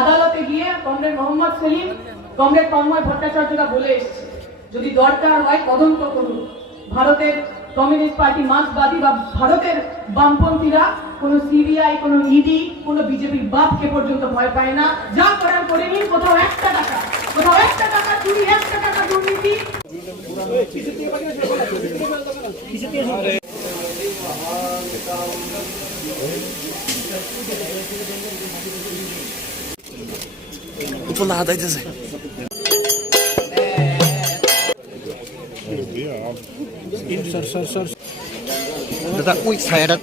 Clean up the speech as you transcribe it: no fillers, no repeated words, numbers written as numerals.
আদালতে গিয়ে comrade Mohammad Selim, comrade Tanmoy ভট্টাচার্যরা বলে এসেছে, যদি দরকার হয় তদন্ত করুন। ভারতের কমিউনিস্ট পার্টি মার্ক্সবাদী বা ভারতের বামপন্থীরা কোনো সিবিআই, কোনো ইডি, কোনো বিজেপির বাপকে পর্যন্ত ভয় পায় না। যা করার করে নিন। কোথাও একটা টাকা চুরি, একটা টাকা দুর্নীতি। উপলা হাতাইতেছে দাদা ওই ছায়াটা